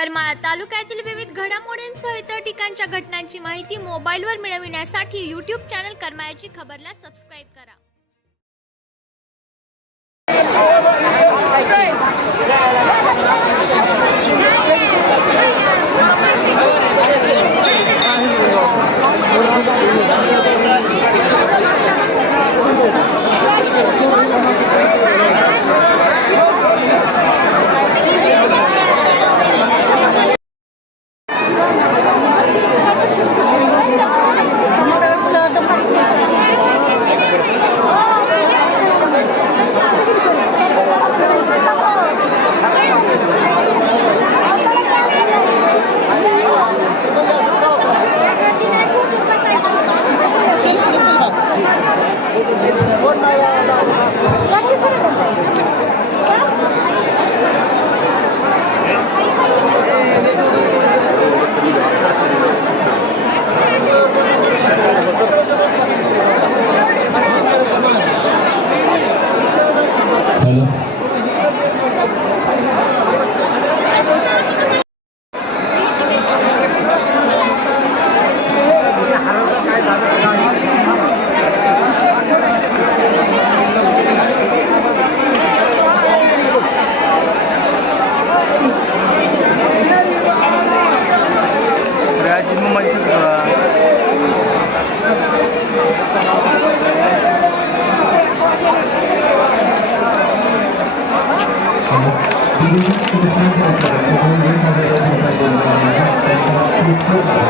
करमाळा तालुक्यातील विविध घडामोडींसह इतर ठिकाणच्या घटनांची माहिती मोबाईलवर मिळविण्यासाठी यूट्यूब चॅनल करमाळ्याची खबरला सबस्क्राईब करा नया Gracias. Thank you.